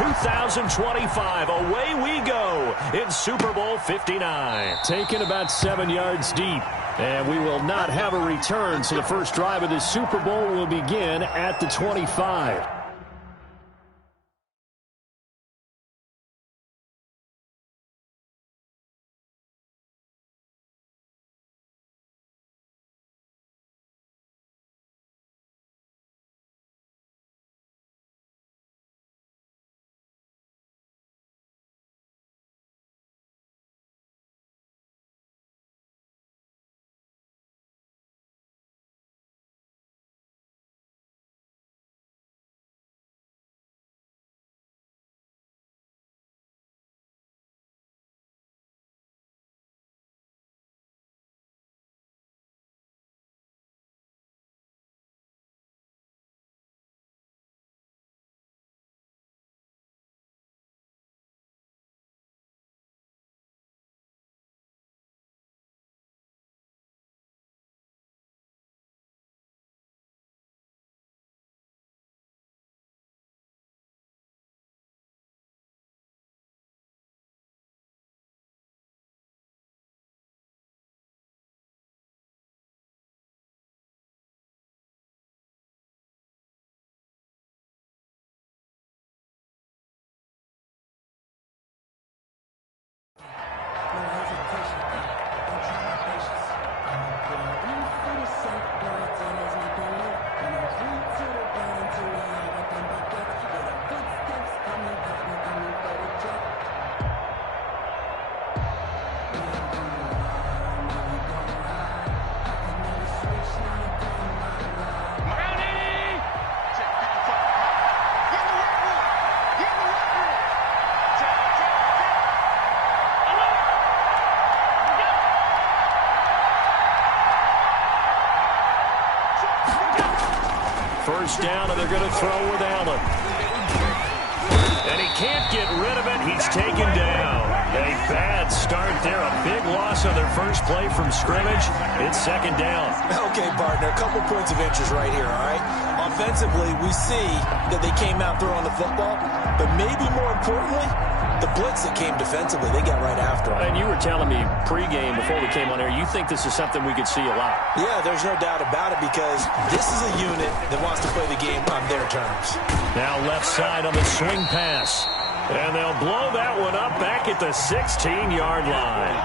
2025. Away we go in Super Bowl 59. Taken about 7 yards deep. And we will not have a return, so the first drive of the Super Bowl will begin at the 25. First down, and they're going to throw with Allen. And he can't get rid of it. He's taken down. A bad start there. A big loss on their first play from scrimmage. It's second down. Okay, partner, a couple points of interest right here, all right? Offensively, we see that they came out throwing the football, but maybe more importantly, the blitz that came defensively, they got right after him. And you were telling me pregame before we came on air, you think this is something we could see a lot. Yeah, there's no doubt about it because this is a unit that wants to play the game on their terms. Now left side on the swing pass. And they'll blow that one up back at the 16-yard line.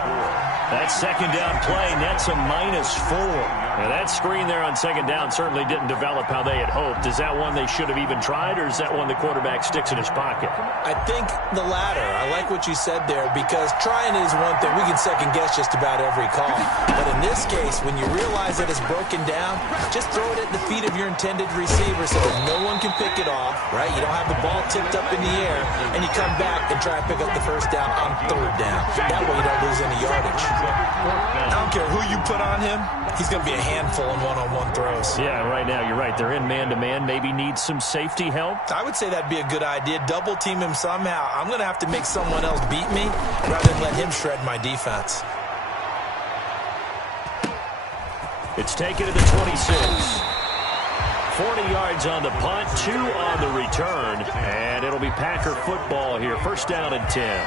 That second down play nets a -4. Now that screen there on second down certainly didn't develop how they had hoped. Is that one they should have even tried, or is that one the quarterback sticks in his pocket? I think the latter. I like what you said there because trying is one thing. We can second guess just about every call. But in this case, when you realize that it's broken down, just throw it at the feet of your intended receiver so that no one can pick it off, right? You don't have the ball tipped up in the air, and you come back and try and pick up the first down on third down. That way you don't lose any yardage. I don't care who you put on him, he's going to be a handful in one-on-one throws. Yeah, right now you're right. They're in man-to-man. Maybe needs some safety help. I would say that'd be a good idea. Double team him somehow. I'm going to have to make someone else beat me rather than let him shred my defense. It's taken to the 26. 40 yards on the punt, 2 on the return, and it'll be Packer football here. First down and 10.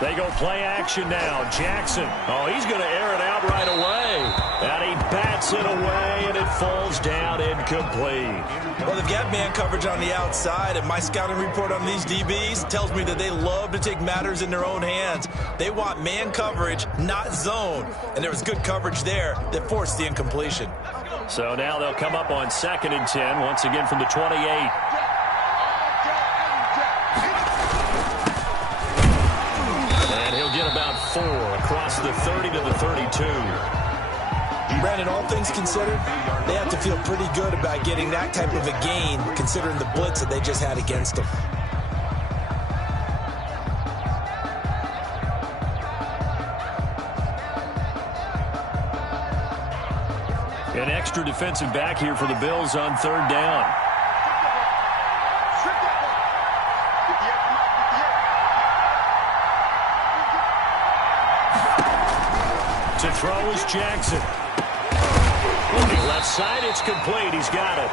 They go play action now. Jackson. Oh, he's going to air it out right away. And he bats it away, and it falls down incomplete. Well, they've got man coverage on the outside, and my scouting report on these DBs tells me that they love to take matters in their own hands. They want man coverage, not zone. And there was good coverage there that forced the incompletion. So now they'll come up on 2nd and 10, once again from the 28. About 4 across the 30 to the 32. Brandon, all things considered, they have to feel pretty good about getting that type of a gain considering the blitz that they just had against them. An extra defensive back here for the Bills on third down. To throw is Jackson. On the left side, it's complete. He's got it.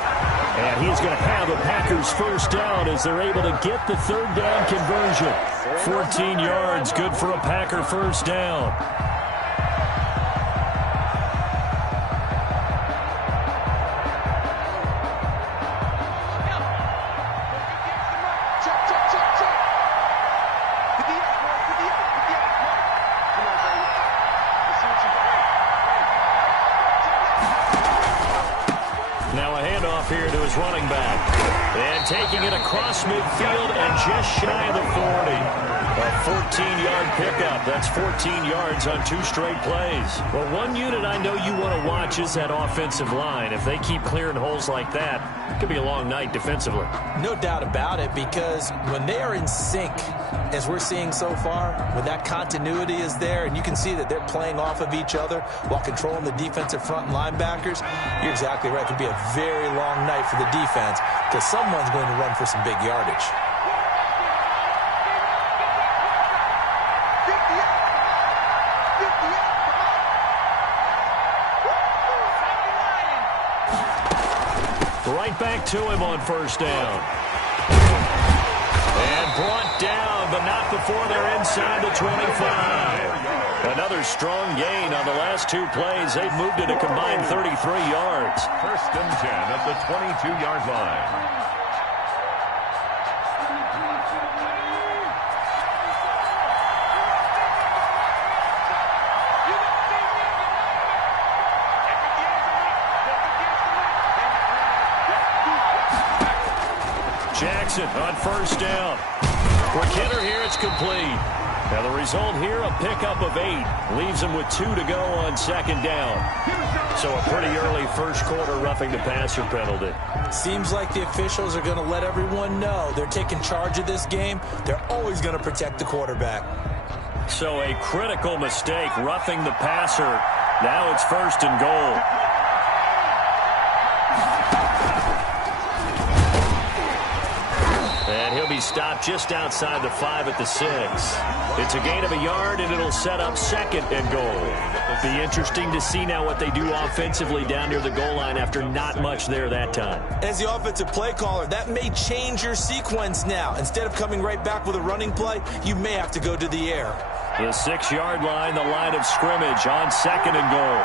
And he's going to have a Packers first down as they're able to get the third down conversion. 14 yards, good for a Packer first down. Here to his running back. And taking it across midfield and just shy of the 40. A 14-yard pickup. That's 14 yards on 2 straight plays. Well, one unit I know you want to watch is that offensive line. If they keep clearing holes like that, it could be a long night defensively. No doubt about it, because when they are in sync, as we're seeing so far, when that continuity is there and you can see that they're playing off of each other while controlling the defensive front and linebackers, you're exactly right. It could be a very long night for the defense because someone's going to run for some big yardage. Right back to him on first down. And brought down, but not before they're inside the 25. Another strong gain on the last 2 plays. They've moved it a combined 33 yards. First and 10 at the 22-yard line. Jackson on first down. For Kenner here, it's complete. Now the result here, a pickup of 8. Leaves him with 2 to go on second down. So a pretty early first quarter roughing the passer penalty. Seems like the officials are going to let everyone know they're taking charge of this game. They're always going to protect the quarterback. So a critical mistake, roughing the passer. Now it's first and goal. And he'll be stopped just outside the 5 at the 6. It's a gain of a yard, and it'll set up second and goal. Be interesting to see now what they do offensively down near the goal line after not much there that time. As the offensive play caller, that may change your sequence now. Instead of coming right back with a running play, you may have to go to the air. The 6-yard line, the line of scrimmage on second and goal.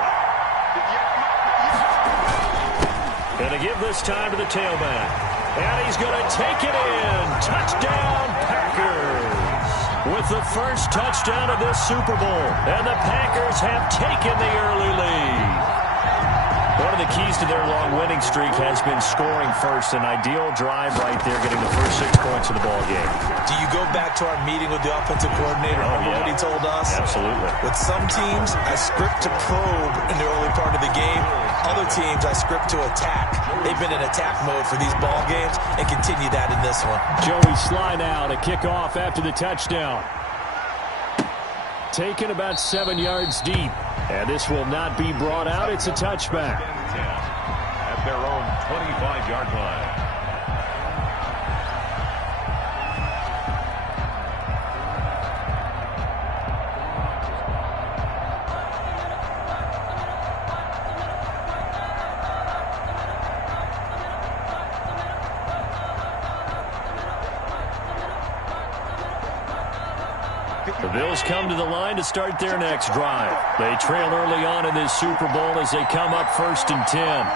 Going to give this time to the tailback. And he's going to take it in. Touchdown, Packers. With the first touchdown of this Super Bowl. And the Packers have taken the early lead. One of the keys to their long winning streak has been scoring first. An ideal drive right there, getting the first 6 points of the ball game. Do you go back to our meeting with the offensive coordinator? Remember what he told us? Absolutely. With some teams, I script to probe in the early part of the game. Other teams, I script to attack. They've been in attack mode for these ball games and continue that in this one. Joey slide out, a kickoff after the touchdown. Taken about 7 yards deep. And this will not be brought out. It's a touchback. At their own 25-yard line. The Bills come to the line to start their next drive. They trail early on in this Super Bowl as they come up first and 10.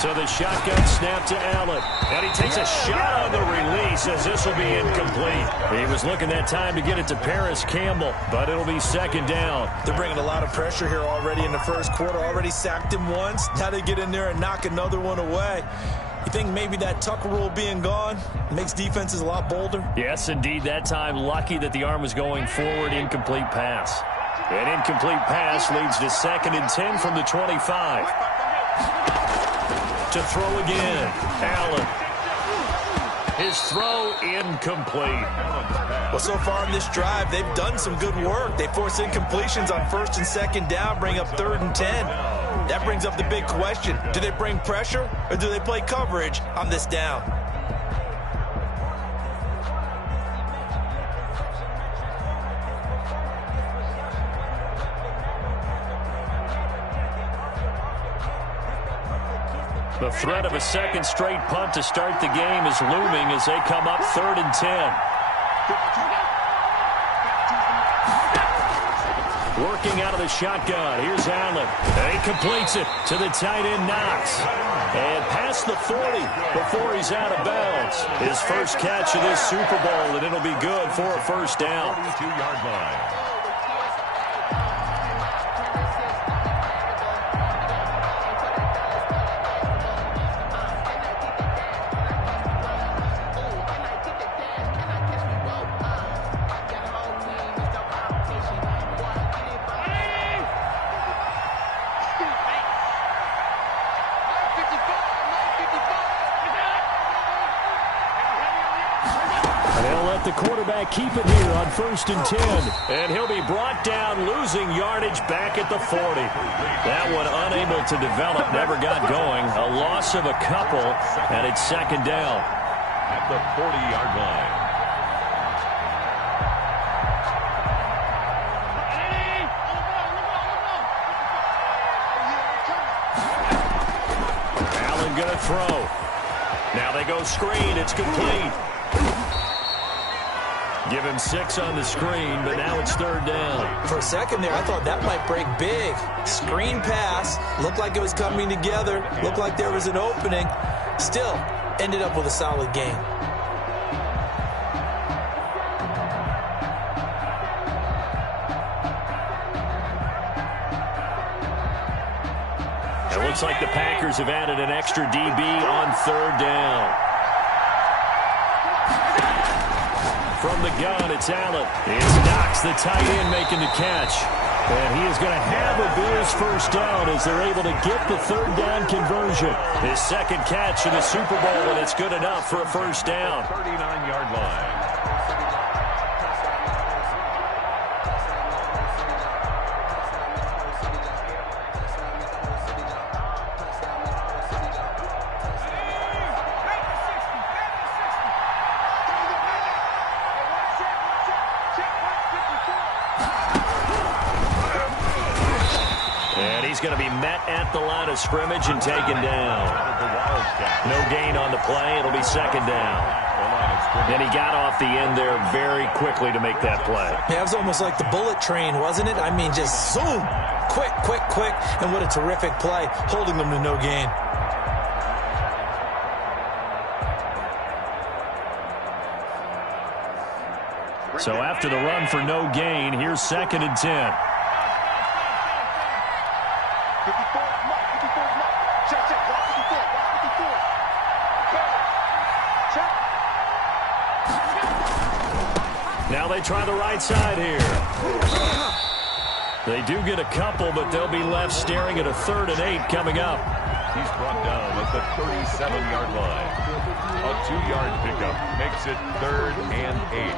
So the shotgun snap to Allen. And he takes a shot on the release as this will be incomplete. He was looking that time to get it to Paris Campbell, but it'll be second down. They're bringing a lot of pressure here already in the first quarter. Already sacked him once. Now they get in there and knock another one away. You think maybe that Tucker rule being gone makes defenses a lot bolder? Yes, indeed. That time, lucky that the arm was going forward. Incomplete pass. An incomplete pass leads to second and 10 from the 25. To throw again. Allen. His throw incomplete. Well, so far in this drive, they've done some good work. They force incompletions on first and second down, bring up third and 10. That brings up the big question. Do they bring pressure or do they play coverage on this down? The threat of a second straight punt to start the game is looming as they come up 3rd and 10. Working out of the shotgun. Here's Allen. And he completes it to the tight end, Knox. And past the 40 before he's out of bounds. His first catch of this Super Bowl, and it'll be good for a first down. 42-yard line. The quarterback keep it here on 1st and 10. And he'll be brought down, losing yardage back at the 40. That one unable to develop, never got going. A loss of a couple, and it's 2nd down. At the 40-yard line. Allen gonna throw. Now they go screen. It's complete. Give him 6 on the screen, but now it's 3rd down. For a second there, I thought that might break big. Screen pass. Looked like it was coming together. Looked like there was an opening. Still, ended up with a solid game. It looks like the Packers have added an extra DB on 3rd down. From the gun, it's Allen. It's Knox, the tight end, making the catch. And he is going to have a Bills first down as they're able to get the 3rd down conversion. His 2nd catch in the Super Bowl, and it's good enough for a first down. 39-yard line. He's going to be met at the line of scrimmage and taken down. No gain on the play. It'll be 2nd down. And he got off the end there very quickly to make that play. Yeah, it was almost like the bullet train, wasn't it? I mean, just zoom. Quick, quick, quick. And what a terrific play, holding them to no gain. So after the run for no gain, here's 2nd and 10. Now they try the right side here. They do get a couple, but they'll be left staring at a 3rd and 8 coming up. He's brought down at the 37-yard line. A 2-yard pickup makes it 3rd and 8.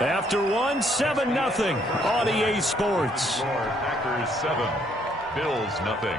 After one, 7-0 on EA Sports. Packers 7, Bills nothing.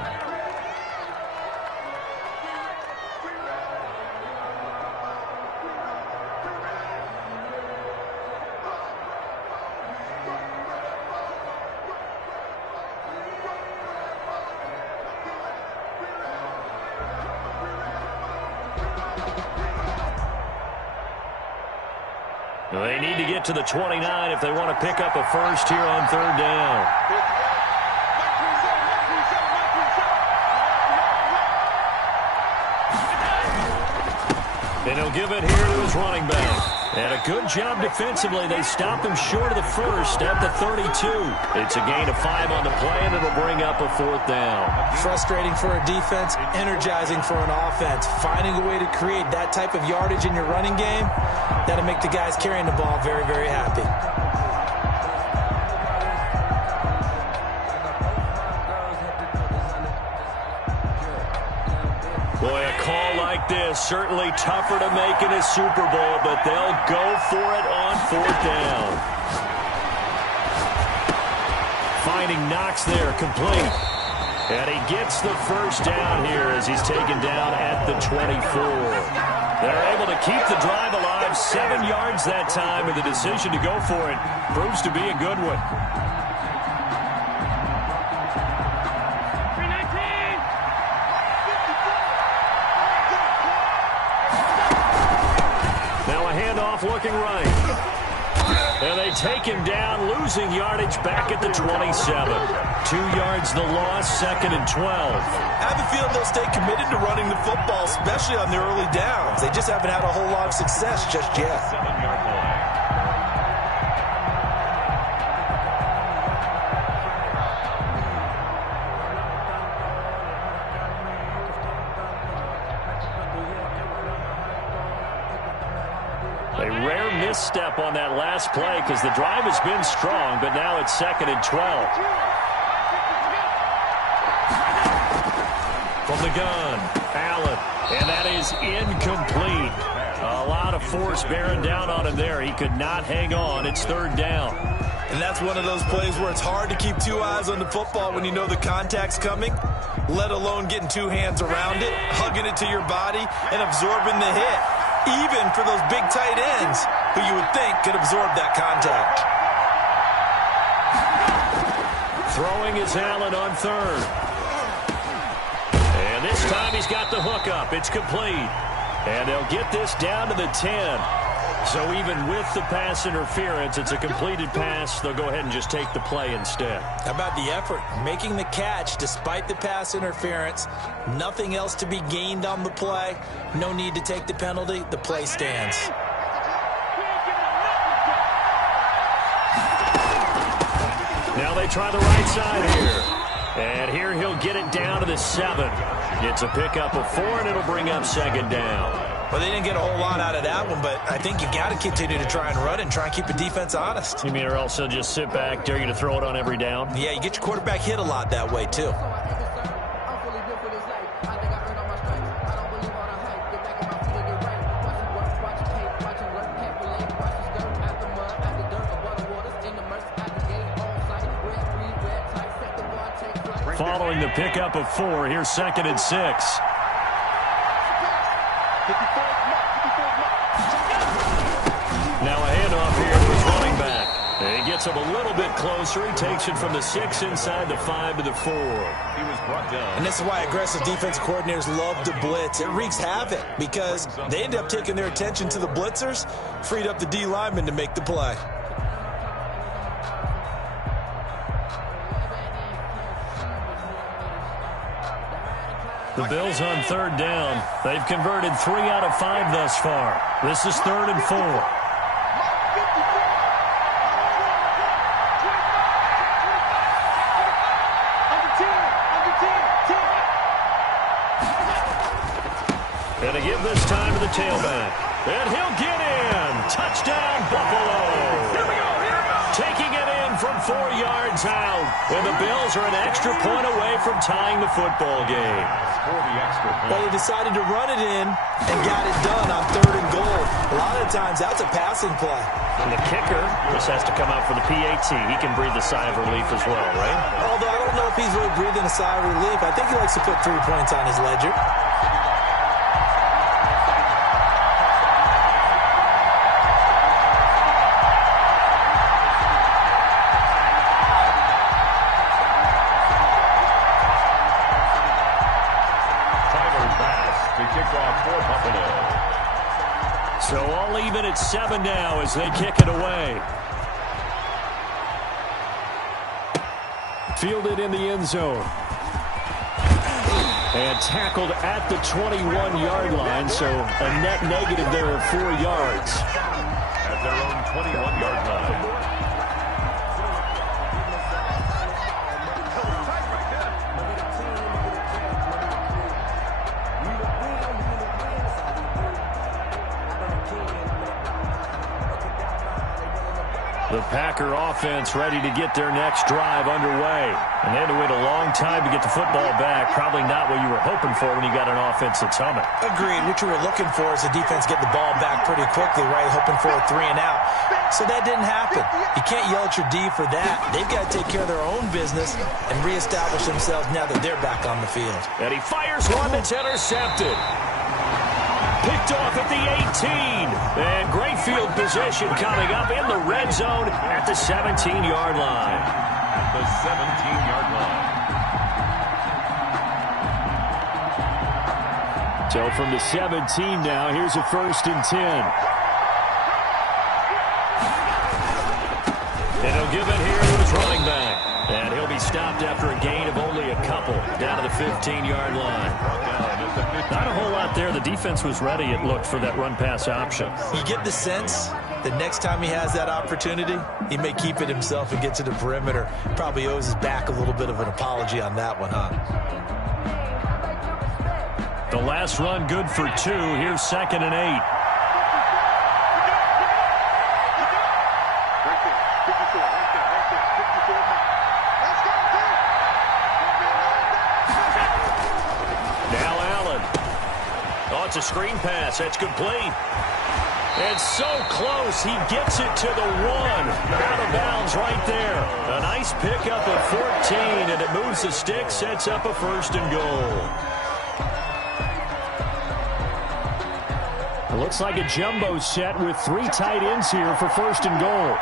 They need to get to the 29 if they want to pick up a first here on 3rd down. And he'll give it here to his running back. And a good job defensively. They stop him short of the first at the 32. It's a gain of 5 on the play, and it'll bring up a 4th down. Frustrating for a defense, energizing for an offense. Finding a way to create that type of yardage in your running game, that'll make the guys carrying the ball very, very happy. like this, certainly tougher to make in a Super Bowl, but they'll go for it on 4th down. Finding Knox there, complete. And he gets the first down here as he's taken down at the 24. They're able to keep the drive alive, 7 yards that time, and the decision to go for it proves to be a good one. Now a handoff looking right. And they take him down, losing yardage back at the 27. 2 yards the loss, 2nd and 12. I have a feeling they'll stay committed to running the football, especially on their early downs. They just haven't had a whole lot of success just yet. 7-yard line. A rare misstep on that last play because the drive has been strong, but now it's 2nd and 12. From the gun, Allen, and that is incomplete. A lot of force bearing down on him there. He could not hang on. It's 3rd down. And that's one of those plays where it's hard to keep 2 eyes on the football when you know the contact's coming, let alone getting 2 hands around it, hugging it to your body, and absorbing the hit. Even for those big tight ends who you would think could absorb that contact. Throwing is Allen on 3rd. And this time he's got the hook up. It's complete. And they'll get this down to the 10. So even with the pass interference, it's a completed pass. They'll go ahead and just take the play instead. How about the effort? Making the catch despite the pass interference. Nothing else to be gained on the play. No need to take the penalty. The play stands. Now they try the right side here. And here he'll get it down to the 7. It's a pickup of 4, and it'll bring up 2nd down. Well, they didn't get a whole lot out of that one, but I think you got to continue to try and run it and try and keep the defense honest. You mean or else they'll just sit back, dare you to throw it on every down? Yeah, you get your quarterback hit a lot that way, too. Following the pickup of 4, here's 2nd and 6. Now a handoff here to his running back. And he gets him a little bit closer. He takes it from the 6 inside the 5 to the 4. He was brought down. And this is why aggressive defense coordinators love to blitz. It wreaks havoc because they end up taking their attention to the blitzers, freed up the D lineman to make the play. The Bills on 3rd down. They've converted 3 out of 5 thus far. This is 3rd and 4. And to give this time to the tailback. And he'll get in. Touchdown, Buffalo. Taking it in from 4 yards out. And the Bills are an extra point away from tying the football game. Well, they decided to run it in and got it done on 3rd and goal. A lot of times, that's a passing play. And the kicker just has to come out for the PAT. He can breathe a sigh of relief as well, right? Although I don't know if he's really breathing a sigh of relief. I think he likes to put 3 points on his ledger. So all even at 7 now as they kick it away. Fielded in the end zone. And tackled at the 21-yard line, so a net negative there of 4 yards. At their own 21-yard line. The Packer offense ready to get their next drive underway. And they had to wait a long time to get the football back. Probably not what you were hoping for when you got an offense that's humming. Agreed. What you were looking for is the defense getting the ball back pretty quickly, right? Hoping for a 3 and out. So that didn't happen. You can't yell at your D for that. They've got to take care of their own business and reestablish themselves now that they're back on the field. And he fires one that's intercepted. Picked off at the 18. And great field position coming up in the red zone at the 17-yard line. At the 17-yard line. So from the 17 now, here's a 1st and 10. And he'll give it here to his running back. And he'll be stopped after a gain of only a couple down to the 15-yard line. Not a whole lot there. The defense was ready, it looked, for that run-pass option. You get the sense that next time he has that opportunity, he may keep it himself and get to the perimeter. Probably owes his back a little bit of an apology on that one, huh? The last run good for 2. Here's 2nd and 8. It's a screen pass. That's complete. It's so close. He gets it to the 1. Out of bounds right there. A nice pickup of 14, and it moves the stick, sets up a 1st and goal. It looks like a jumbo set with 3 tight ends here for 1st and goal.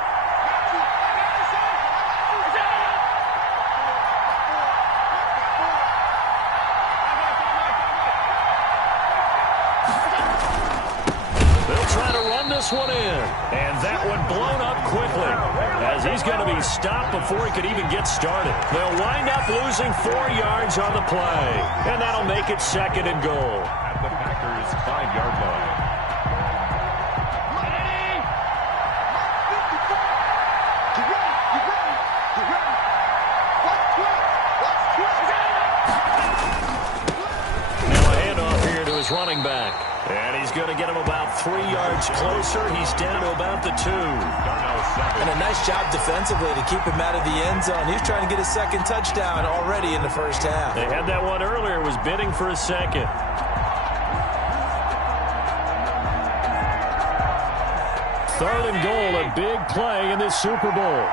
One in, and that one blown up quickly as he's going to be stopped before he could even get started. They'll wind up losing 4 yards on the play, and that'll make it 2nd and goal. At the Packers' 5-yard line. Now a handoff here to his running back. And he's going to get him about 3 yards closer. He's down to about the 2. And a nice job defensively to keep him out of the end zone. He's trying to get his 2nd touchdown already in the 1st half. They had that one earlier. Was bidding for a 2nd. Third and goal, a big play in this Super Bowl.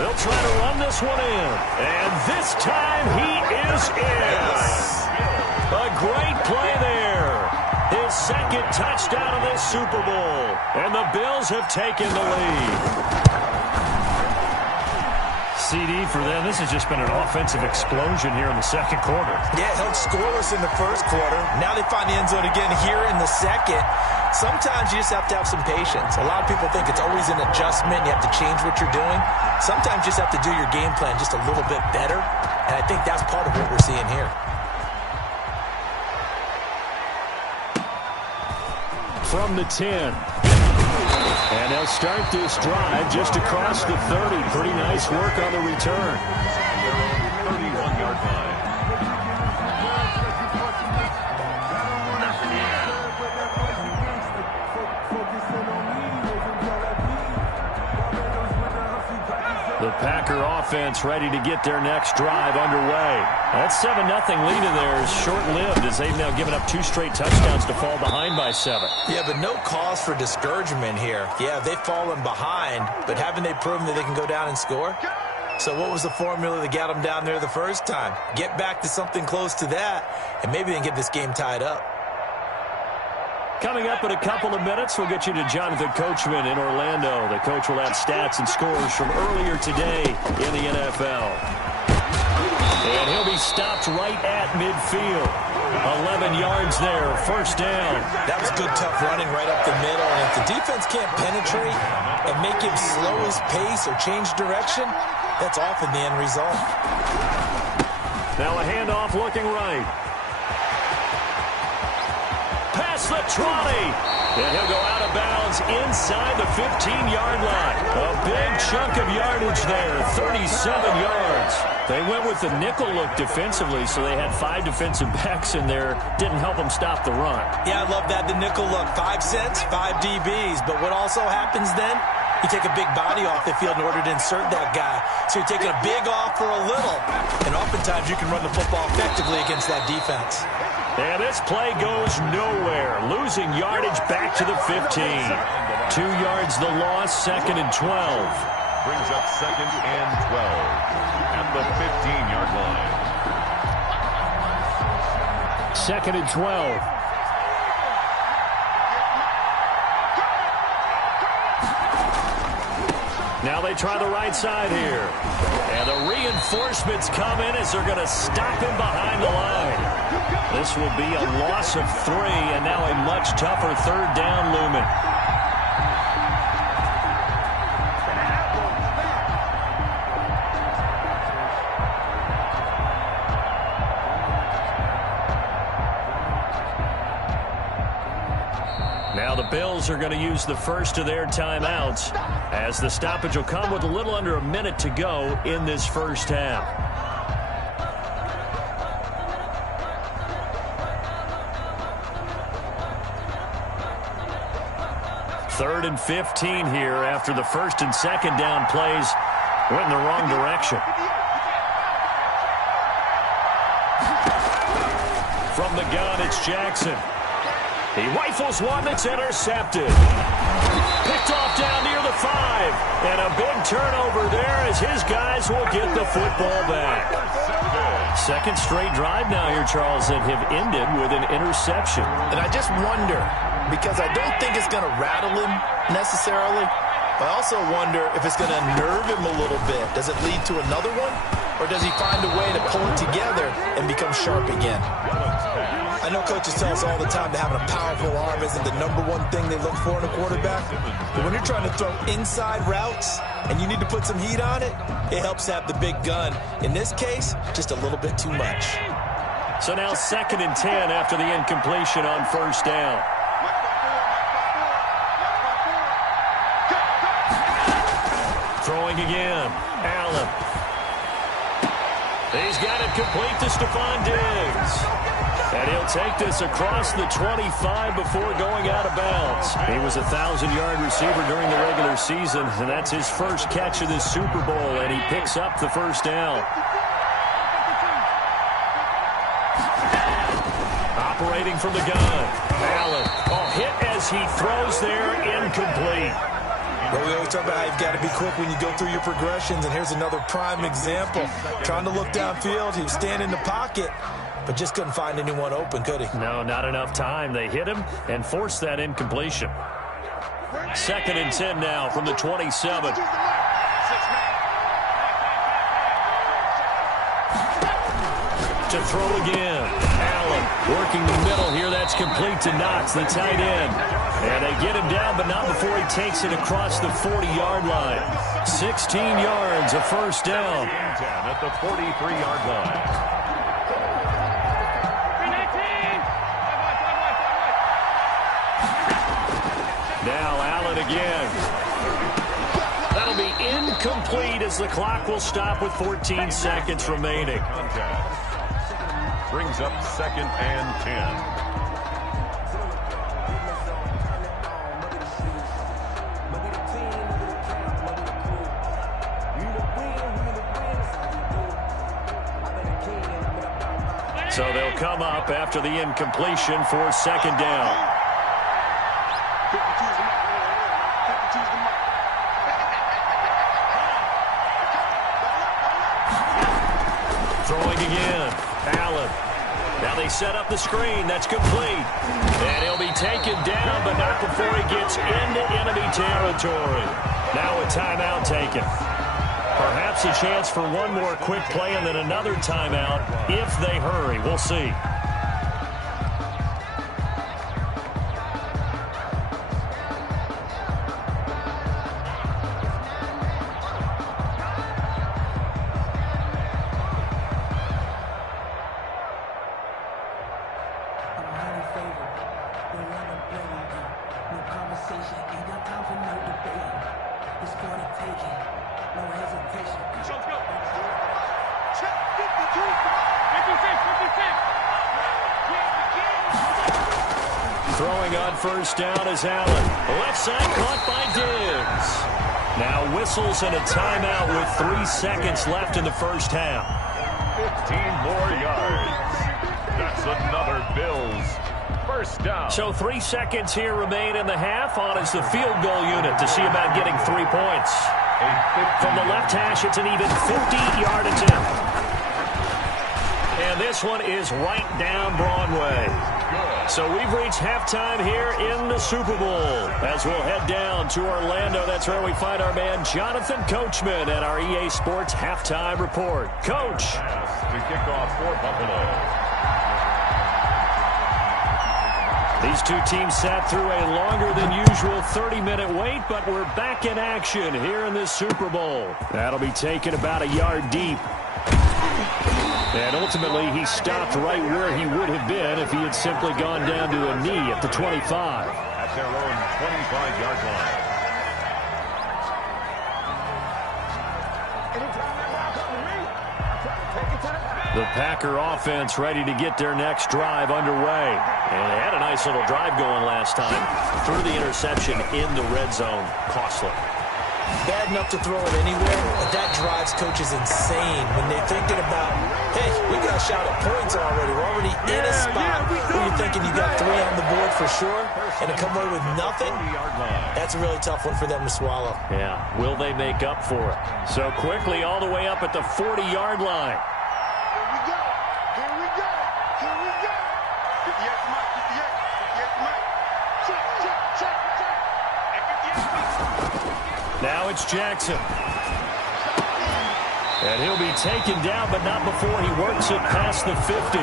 They'll try to run this one in. And this time he is in. A great play there. His 2nd touchdown of this Super Bowl. And the Bills have taken the lead. CD for them. This has just been an offensive explosion here in the 2nd quarter. Yeah, held scoreless in the 1st quarter. Now they find the end zone again here in the 2nd. Sometimes you just have to have some patience. A lot of people think it's always an adjustment. You have to change what you're doing. Sometimes you just have to do your game plan just a little bit better. And I think that's part of what we're seeing here. From the 10. And they'll start this drive just across the 30. Pretty nice work on the return. 31-yard line. The Packer offense ready to get their next drive underway. That 7-0 lead in there is short-lived as they've now given up 2 straight touchdowns to fall behind by 7. Yeah, but no cause for discouragement here. Yeah, they've fallen behind, but haven't they proven that they can go down and score? So what was the formula that got them down there the first time? Get back to something close to that, and maybe they can get this game tied up. Coming up in a couple of minutes, we'll get you to Jonathan Coachman in Orlando. The coach will have stats and scores from earlier today in the NFL. And he'll be stopped right at midfield. 11 yards there, 1st down. That was good, tough running right up the middle. And if the defense can't penetrate and make him slow his pace or change direction, that's often the end result. Now a handoff looking right. Pass the trolley. And he'll go out of bounds inside the 15-yard line. A big chunk of yardage there, 37 yards. They went with the nickel look defensively, so they had 5 defensive backs in there. Didn't help them stop the run. Yeah, I love that, the nickel look. 5 cents, 5 DBs. But what also happens then? You take a big body off the field in order to insert that guy. So you're taking a big off for a little. And oftentimes you can run the football effectively against that defense. And this play goes nowhere. Losing yardage back to the 15. 2 yards the loss, 2nd and 12. Brings up 2nd and 12 at the 15-yard line. 2nd and 12. Now they try the right side here. And the reinforcements come in as they're going to stop him behind the line. This will be a loss of 3, and now a much tougher 3rd down looming. Now the Bills are going to use the first of their timeouts as the stoppage will come with a little under a minute to go in this first half. Third and 15 here after the 1st and 2nd down plays went in the wrong direction. From the gun, it's Jackson. He rifles one that's intercepted. Picked off down near the 5. And a big turnover there as his guys will get the football back. 2nd straight drive now here, Charles, that have ended with an interception. And I just wonder, because I don't think it's going to rattle him necessarily, but I also wonder if it's going to nerve him a little bit. Does it lead to another one? Or does he find a way to pull it together and become sharp again? I know coaches tell us all the time that having a powerful arm isn't the #1 thing they look for in a quarterback. But when you're trying to throw inside routes and you need to put some heat on it, it helps to have the big gun. In this case, just a little bit too much. So now 2nd and 10 after the incompletion on 1st down. Throwing again. Allen. He's got it complete to Stephon Diggs. And he'll take this across the 25 before going out of bounds. He was a 1,000-yard receiver during the regular season, and that's his first catch of this Super Bowl, and he picks up the 1st down. Operating from the gun. Allen. Oh, hit as he throws there, incomplete. But we always talk about how you've got to be quick when you go through your progressions, and here's another prime example. Trying to look downfield, he was standing in the pocket, but just couldn't find anyone open, could he? No, not enough time. They hit him and forced that incompletion. 2nd and 10 now from the 27. To throw again. Allen working the middle here. That's complete to Knox, the tight end. And they get him down, but not before he takes it across the 40-yard line. 16 yards, a 1st down. At the 43-yard line. Now Allen again. That'll be incomplete as the clock will stop with 14 seconds remaining. Brings up 2nd and 10. So they'll come up after the incompletion for 2nd down. Throwing again. Allen. Now they set up the screen. That's complete. And he'll be taken down, but not before he gets into enemy territory. Now a timeout taken. Perhaps a chance for one more quick play and then another timeout if they hurry. We'll see. Throwing on first down is Allen. Left side caught by Diggs. Now whistles and a timeout with 3 seconds left in the first half. 15 more yards. That's another Bills first down. So 3 seconds here remain in the half. On is the field goal unit to see about getting 3 points. From the left hash, it's an even 50-yard attempt. And this one is right down Broadway. So we've reached halftime here in the Super Bowl. As we'll head down to Orlando, that's where we find our man Jonathan Coachman at our EA Sports Halftime Report. Coach. To kick off for Buffalo. These two teams sat through a longer than usual 30-minute wait, but we're back in action here in this Super Bowl. That'll be taken about a yard deep. And ultimately, he stopped right where he would have been if he had simply gone down to a knee at the 25. At their own 25-yard line. The Packer offense ready to get their next drive underway. And they had a nice little drive going last time. Threw the interception in the red zone. Costly. Bad enough to throw it anywhere, but that drives coaches insane when they're thinking about, hey, we got a shot at points already. We're already in a spot where you're thinking you got 3 on the board for sure, and to come away with nothing, that's a really tough one for them to swallow. Yeah, will they make up for it? So quickly all the way up at the 40-yard line. Now it's Jackson. And he'll be taken down, but not before he works it past the 50.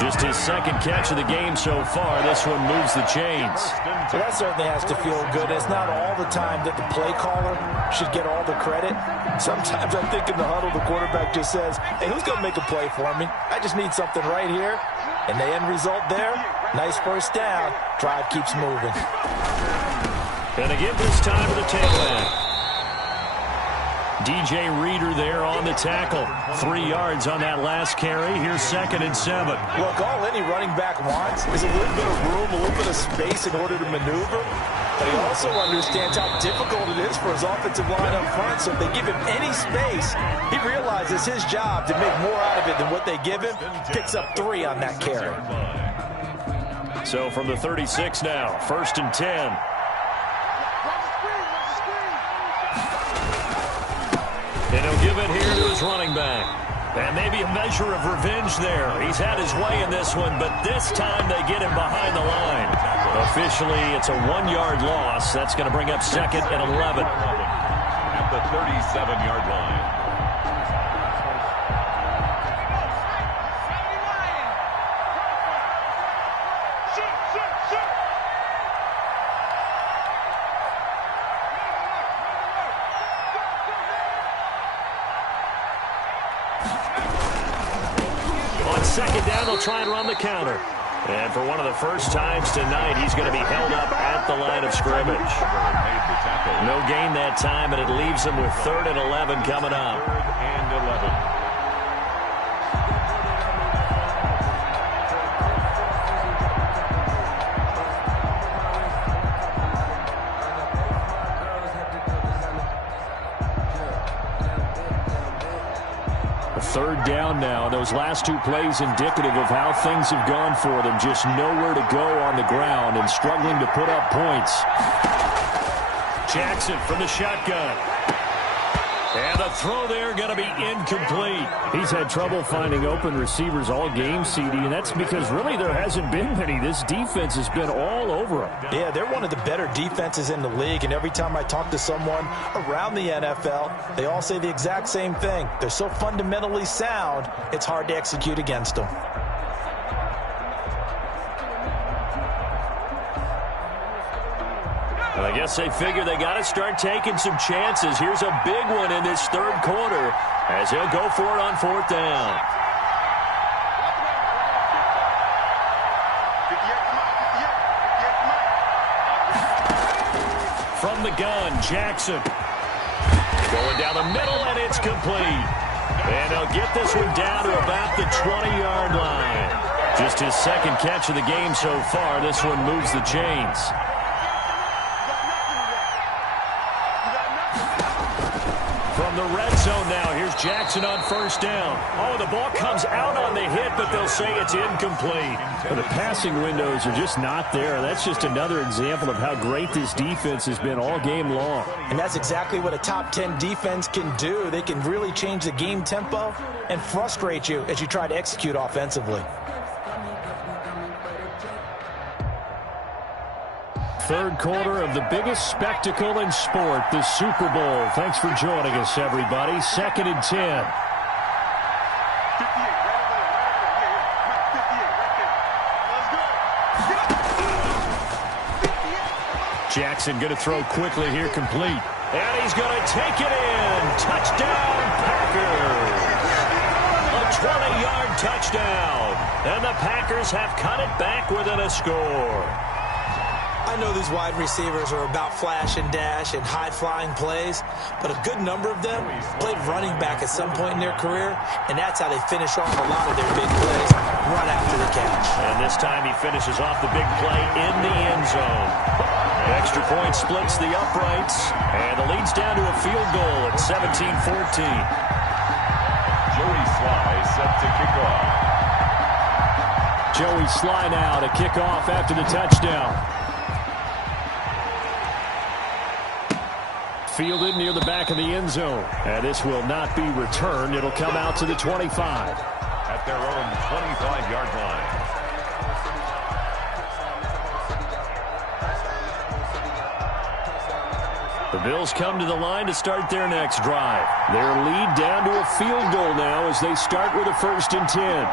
Just his second catch of the game so far. This one moves the chains. So that certainly has to feel good. It's not all the time that the play caller should get all the credit. Sometimes I think in the huddle, the quarterback just says, hey, who's going to make a play for me? I just need something right here. And the end result there, nice first down. Drive keeps moving. Gonna give this time to the tail end. DJ Reader there on the tackle. 3 yards on that last carry. Here's 2nd and 7. Look, all any running back wants is a little bit of room, a little bit of space in order to maneuver. But he also understands how difficult it is for his offensive line up front. So if they give him any space, he realizes his job to make more out of it than what they give him. Picks up 3 on that carry. So from the 36 now, 1st and 10. And he'll give it here to his running back. And maybe a measure of revenge there. He's had his way in this one, but this time they get him behind the line. Officially, it's a 1-yard loss. That's going to bring up 2nd and 11. At the 37-yard line. Second down, they'll try and run the counter. And for one of the first times tonight, he's going to be held up at the line of scrimmage. No gain that time, and it leaves him with 3rd and 11 coming up. 3rd and 11. Third down now. Those last 2 plays indicative of how things have gone for them. Just nowhere to go on the ground and struggling to put up points. Jackson from the shotgun. And the throw there going to be incomplete. He's had trouble finding open receivers all game, CD, and that's because really there hasn't been many. This defense has been all over him. Yeah, they're one of the better defenses in the league, and every time I talk to someone around the NFL, they all say the exact same thing. They're so fundamentally sound, it's hard to execute against them. Well, I guess they figure they got to start taking some chances. Here's a big one in this 3rd quarter as he'll go for it on 4th down. From the gun, Jackson. Going down the middle, and it's complete. And he'll get this one down to about the 20-yard line. Just his second catch of the game so far. This one moves the chains. From the red zone now, here's Jackson on first down. Oh, the ball comes out on the hit, but they'll say it's incomplete. The passing windows are just not there. That's just another example of how great this defense has been all game long. And that's exactly what a top 10 defense can do. They can really change the game tempo and frustrate you as you try to execute offensively. Third quarter of the biggest spectacle in sport, the Super Bowl. Thanks for joining us, everybody. 2nd and 10. Jackson going to throw quickly here, complete. And he's going to take it in. Touchdown, Packers. A 20-yard touchdown. And the Packers have cut it back within a score. I know these wide receivers are about flash and dash and high-flying plays, but a good number of them played running back at some point in their career, and that's how they finish off a lot of their big plays, run after the catch. And this time he finishes off the big play in the end zone. Extra point splits the uprights, and the lead's down to a field goal at 17-14. Joey Sly set to kick off. Joey Sly now to kick off after the touchdown. Fielded near the back of the end zone. And this will not be returned. It'll come out to the 25. At their own 25-yard line. The Bills come to the line to start their next drive. Their lead down to a field goal now as they start with a 1st and 10.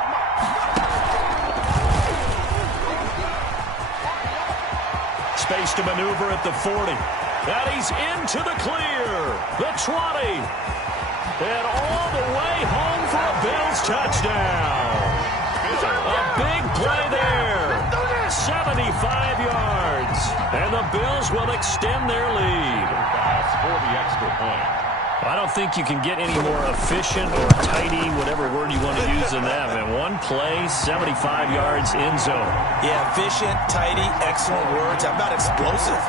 Space to maneuver at the 40. And he's into the clear. The 20. And all the way home for a Bills touchdown. A big play there. 75 yards. And the Bills will extend their lead. For the extra point. I don't think you can get any more efficient or tidy, whatever word you want to use in that. And one play, 75 yards in zone. Yeah, efficient, tidy, excellent words. How about explosive?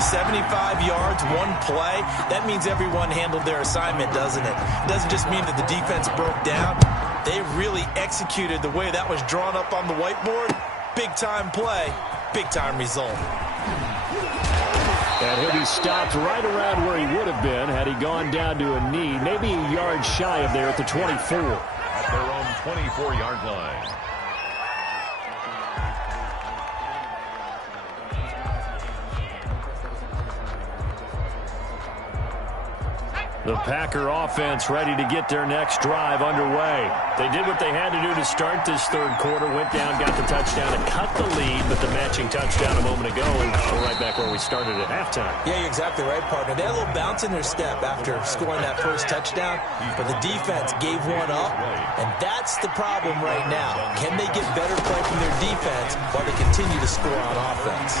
75 yards, one play. That means everyone handled their assignment, doesn't it? It doesn't just mean that the defense broke down. They really executed the way that was drawn up on the whiteboard. Big-time play, big-time result. And he'll be stopped right around where he would have been had he gone down to a knee, maybe a yard shy of there at the 24. At their own 24-yard line. The Packer offense ready to get their next drive underway. They did what they had to do to start this third quarter, went down, got the touchdown, and cut the lead, but the matching touchdown a moment ago, and we're right back where we started at halftime. Yeah, you're exactly right, partner. They had a little bounce in their step after scoring that first touchdown, but the defense gave one up, and that's the problem right now. Can they get better play from their defense while they continue to score on offense?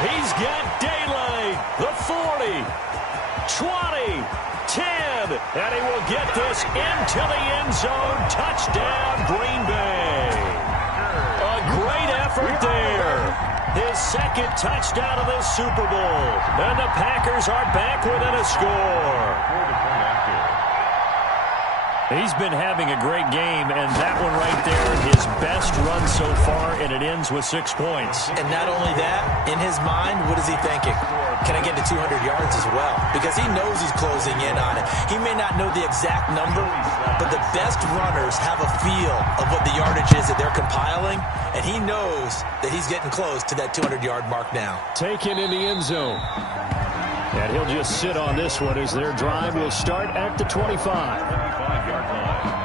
He's got daylight. The 40, 20, 10, and he will get this into the end zone. Touchdown, Green Bay. A great effort there. His second touchdown of this Super Bowl. And the Packers are back within a score. He's been having a great game, and that one right there, his best run so far, and it ends with 6 points. And not only that, in his mind, what is he thinking? Can I get to 200 yards as well? Because he knows he's closing in on it. He may not know the exact number, but the best runners have a feel of what the yardage is that they're compiling, and he knows that he's getting close to that 200-yard mark now. Taken in the end zone. And he'll just sit on this one as their drive will start at the 25. 25-yard line.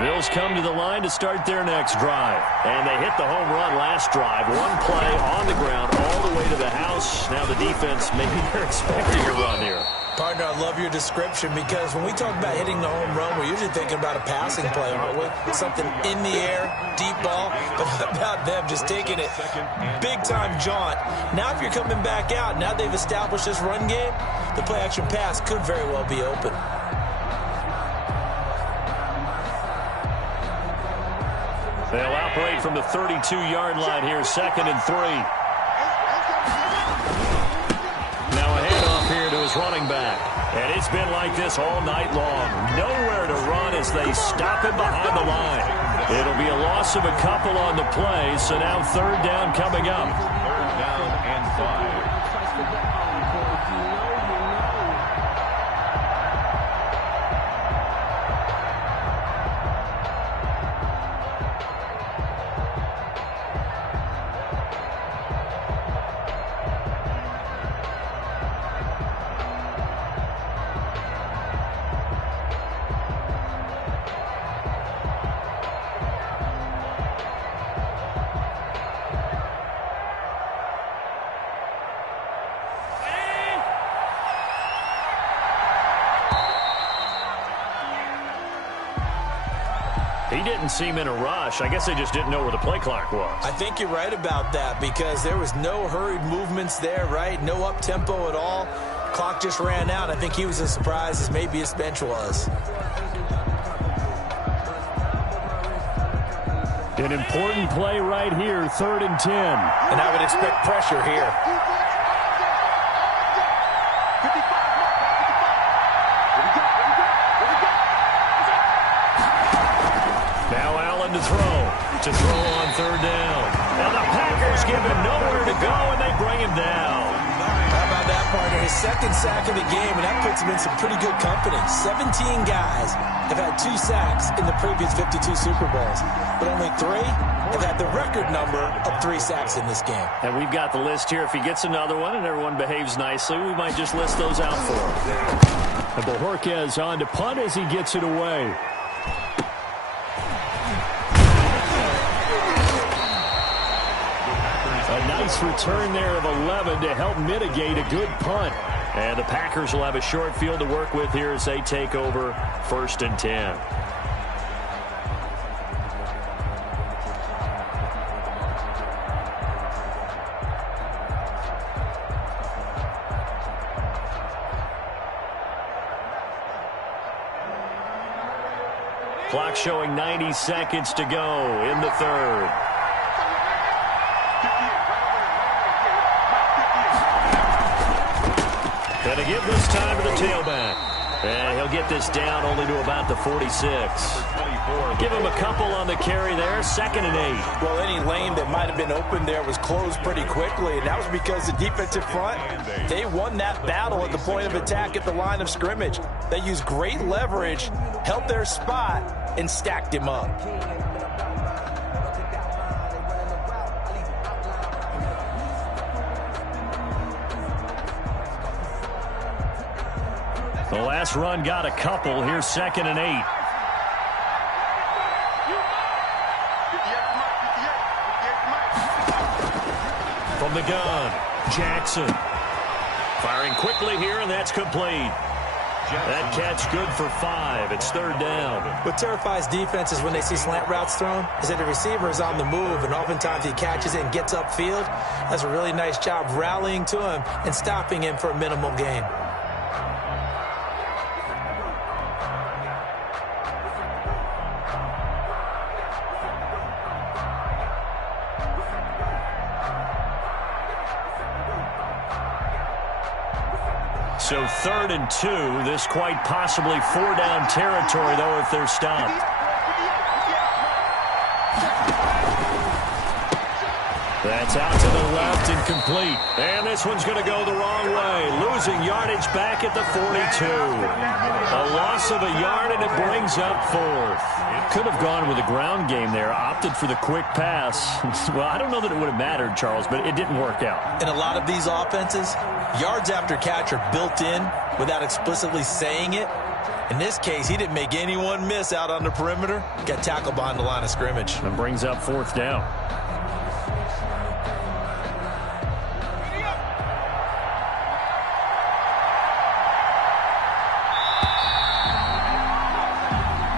Bills come to the line to start their next drive. And they hit the home run last drive. One play on the ground all the way to the house. Now the defense, maybe they're expecting a run here. Partner, Partner, I love your description because when we talk about hitting the home run, we're usually thinking about a passing play, aren't we? Something in the air, deep ball. But how about them just taking it big-time jaunt? Now if you're coming back out, now they've established this run game, the play-action pass could very well be open. They'll operate from the 32-yard line here, 2nd and 3. Now a handoff here to his running back. And it's been like this all night long. Nowhere to run as they stop him behind the line. It'll be a loss of a couple on the play, so now 3rd down coming up. 3rd down and 5. He didn't seem in a rush. I guess they just didn't know where the play clock was. I think you're right about that because there was no hurried movements there, right? No up-tempo at all. Clock just ran out. I think he was as surprised as maybe his bench was. An important play right here, 3rd and 10. And I would expect pressure here. To throw on 3rd down. And the Packers give him nowhere to go, and they bring him down. How about that, partner? His 2nd sack of the game, and that puts him in some pretty good company. 17 guys have had 2 sacks in the previous 52 Super Bowls, but only 3 have had the record number of 3 sacks in this game. And we've got the list here. If he gets another one and everyone behaves nicely, we might just list those out for him. And Bojorquez on to punt as he gets it away. A nice return there of 11 to help mitigate a good punt. And the Packers will have a short field to work with here as they take over 1st and 10. Clock showing 90 seconds to go in the 3rd. Gonna give this time to the tailback. And he'll get this down only to about the 46. Give him a couple on the carry there, 2nd and 8. Well, any lane that might have been open there was closed pretty quickly, and that was because the defensive front, they won that battle at the point of attack at the line of scrimmage. They used great leverage, held their spot, and stacked him up. The last run got a couple. Here's 2nd and 8. From the gun, Jackson. Firing quickly here, and that's complete. That catch good for 5. It's 3rd down. What terrifies defenses when they see slant routes thrown is that the receiver is on the move, and oftentimes he catches it and gets upfield. Does a really nice job rallying to him and stopping him for a minimal gain. So 3rd and 2. This quite possibly 4-down territory, though, if they're stopped. That's out to the left and complete. And this one's going to go the wrong way. Losing yardage back at the 42. A loss of a yard, and it brings up 4th. Could have gone with a ground game there. Opted for the quick pass. Well, I don't know that it would have mattered, Charles, but it didn't work out. In a lot of these offenses, yards after catch are built in without explicitly saying it. In this case, he didn't make anyone miss out on the perimeter. Got tackled behind the line of scrimmage. And brings up 4th down.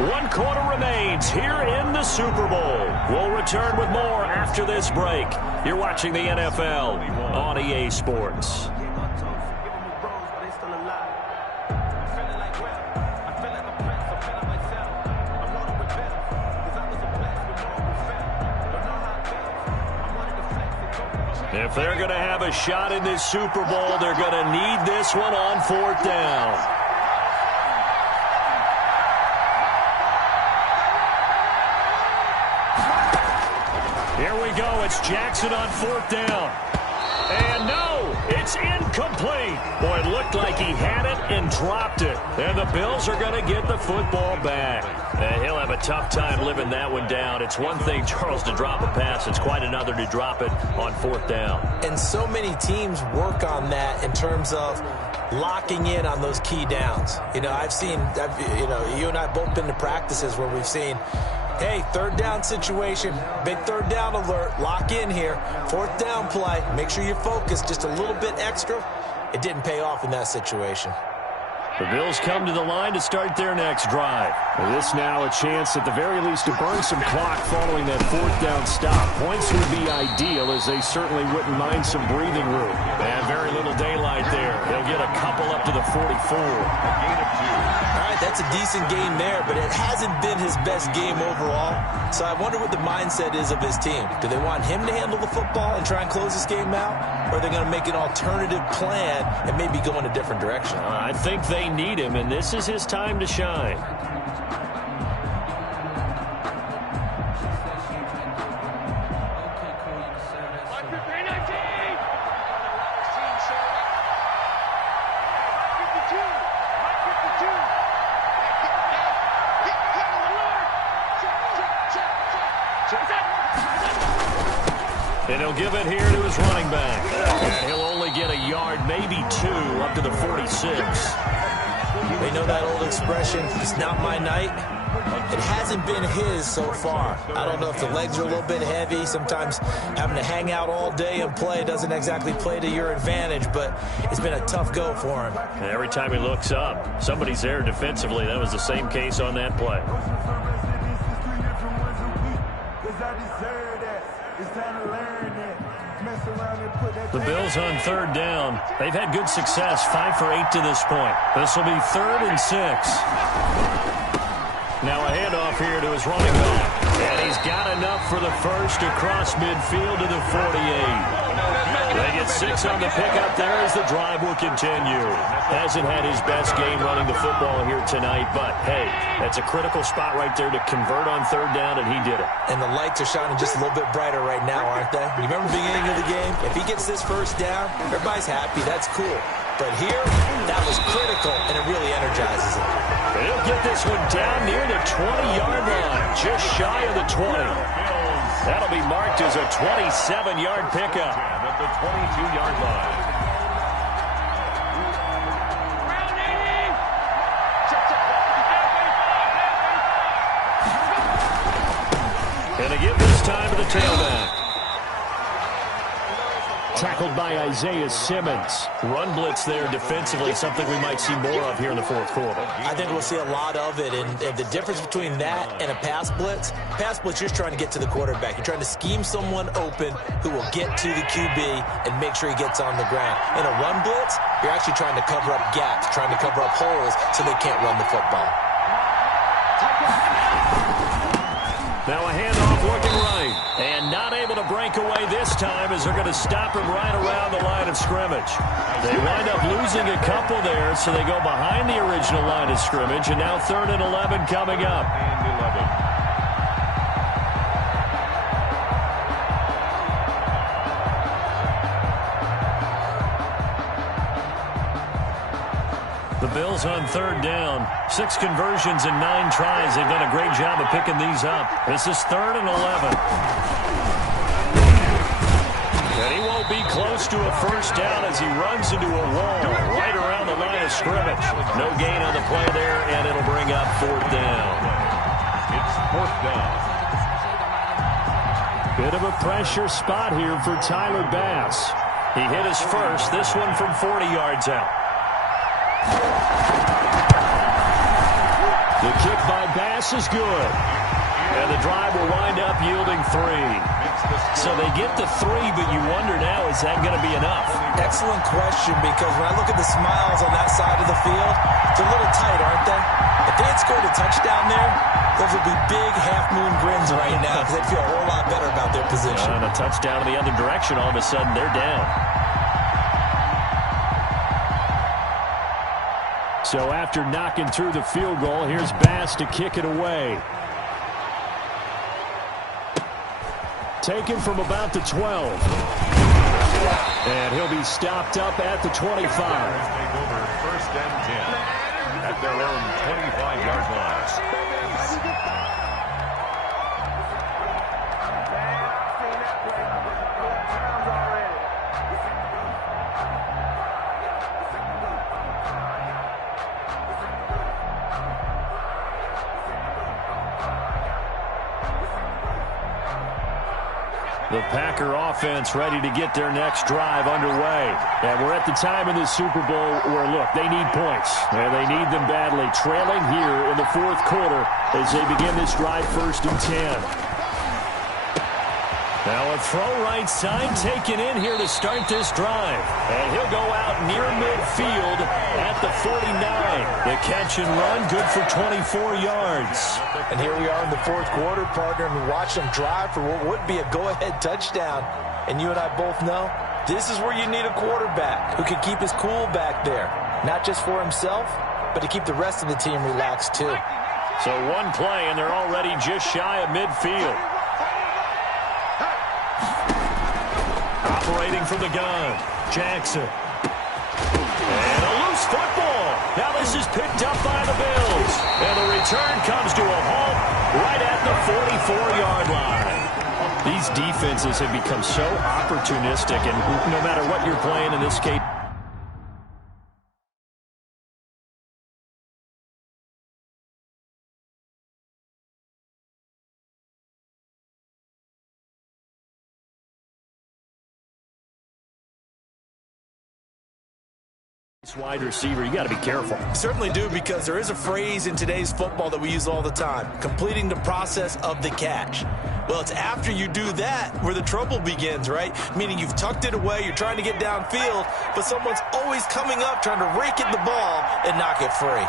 One quarter remains here in the Super Bowl. We'll return with more after this break. You're watching the NFL on EA Sports. If they're going to have a shot in this Super Bowl, they're going to need this one on 4th down. Here we go. It's Jackson on 4th down. And no, it's incomplete. Boy, it looked like he had it and dropped it. And the Bills are going to get the football back. And he'll have a tough time living that one down. It's one thing, Charles, to drop a pass. It's quite another to drop it on 4th down. And so many teams work on that in terms of locking in on those key downs. You know, you and I both been to practices where we've seen, hey, 3rd down situation, big 3rd down alert, lock in here, 4th down play, make sure you focus just a little bit extra. It didn't pay off in that situation. The Bills come to the line to start their next drive. Well, this now a chance at the very least to burn some clock following that 4th down stop. Points would be ideal, as they certainly wouldn't mind some breathing room. And very little daylight there. They'll get a couple up to the 44. A gain of 2. All right, that's a decent game there, but it hasn't been his best game overall. So I wonder what the mindset is of his team. Do they want him to handle the football and try and close this game out? Or are they going to make an alternative plan and maybe go in a different direction? I think they need him, and this is his time to shine. And he'll give it here to his running back. And he'll only get a yard, maybe 2, up to the 46. They know that old expression, it's not my night. It hasn't been his so far. I don't know if the legs are a little bit heavy. Sometimes having to hang out all day and play doesn't exactly play to your advantage, but it's been a tough go for him. And every time he looks up, somebody's there defensively. That was the same case on that play. The Bills on 3rd down. They've had good success, 5 for 8 to this point. This will be 3rd and 6. Now a handoff here to his running back. And he's got enough for the first across midfield to the 48. They get 6 on the pickup there as the drive will continue. Hasn't had his best game running the football here tonight, but hey, that's a critical spot right there to convert on 3rd down, and he did it. And the lights are shining just a little bit brighter right now, aren't they? You remember the beginning of the game? If he gets this first down, everybody's happy. That's cool. But here, that was critical, and it really energizes him. And he'll get this one down near the 20-yard line, just shy of the 20. That'll be marked as a 27-yard pickup. At the 22-yard line. And they give this time to the tailback. Tackled by Isaiah Simmons. Run blitz there defensively, something we might see more of here in the 4th quarter. I think we'll see a lot of it, and the difference between that and a pass blitz, you're just trying to get to the quarterback. You're trying to scheme someone open who will get to the QB and make sure he gets on the ground. In a run blitz, you're actually trying to cover up gaps, trying to cover up holes so they can't run the football. Now a handoff looking right. And not able to break away this time as they're going to stop him right around the line of scrimmage. They wind up losing a couple there, so they go behind the original line of scrimmage, and now 3rd and 11 coming up. And 11. The Bills on 3rd down. 6 conversions and 9 tries. They've done a great job of picking these up. This is 3rd and 11. And he won't be close to a first down as he runs into a wall right around the line of scrimmage. No gain on the play there, and it'll bring up 4th down. It's 4th down. Bit of a pressure spot here for Tyler Bass. He hit his first, this one from 40 yards out. The kick by Bass pass is good. And the drive will wind up yielding 3. So they get the 3, but you wonder now, is that going to be enough? Excellent question, because when I look at the smiles on that side of the field, they're a little tight, aren't they? If they had scored a touchdown there, those would be big half-moon grins right now because they'd feel a whole lot better about their position. And a touchdown in the other direction, all of a sudden they're down. So after knocking through the field goal, here's Bass to kick it away. Taken from about the 12. And he'll be stopped up at the 25. Take over 1st and 10 at their own 25-yard line. The Packer offense ready to get their next drive underway. And we're at the time in the Super Bowl where, look, they need points. And they need them badly. Trailing here in the 4th quarter as they begin this drive 1st and 10. Now a throw right side taken in here to start this drive. And he'll go out near midfield at the 49. The catch and run good for 24 yards. And here we are in the 4th quarter, partner, and we watch them drive for what would be a go-ahead touchdown. And you and I both know this is where you need a quarterback who can keep his cool back there. Not just for himself, but to keep the rest of the team relaxed too. So one play, and they're already just shy of midfield. Operating from the gun, Jackson. And a loose football. Now this is picked up by the Bills. And the return comes to a halt right at the 44-yard line. These defenses have become so opportunistic, and no matter what you're playing in this case, wide receiver, you got to be careful. Certainly do, because there is a phrase in today's football that we use all the time: completing the process of the catch. Well, it's after you do that where the trouble begins, right? Meaning you've tucked it away, you're trying to get downfield, but someone's always coming up trying to rake at the ball and knock it free.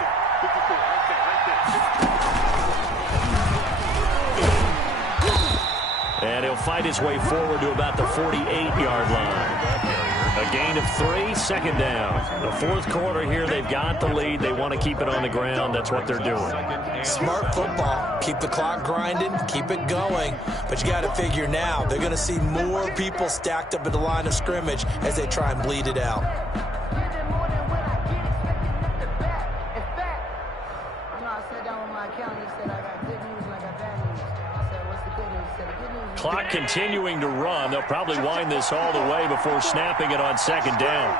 And he'll fight his way forward to about the 48-yard line. A gain of 3, 2nd down. The 4th quarter here, they've got the lead. They want to keep it on the ground. That's what they're doing. Smart football. Keep the clock grinding, keep it going. But you got to figure now, they're going to see more people stacked up at the line of scrimmage as they try and bleed it out. Clock continuing to run. They'll probably wind this all the way before snapping it on 2nd down.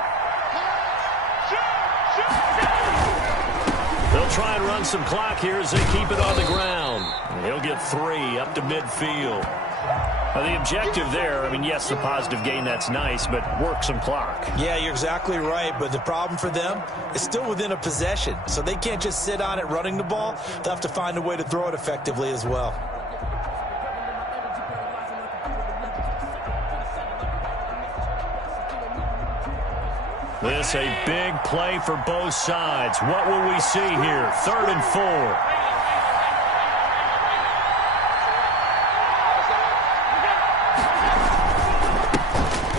They'll try and run some clock here as they keep it on the ground. And he'll get 3 up to midfield. Now the objective there, I mean, yes, the positive gain, that's nice, but work some clock. Yeah, you're exactly right, but the problem for them is still within a possession, so they can't just sit on it running the ball. They'll have to find a way to throw it effectively as well. This a big play for both sides. What will we see here? 3rd and 4.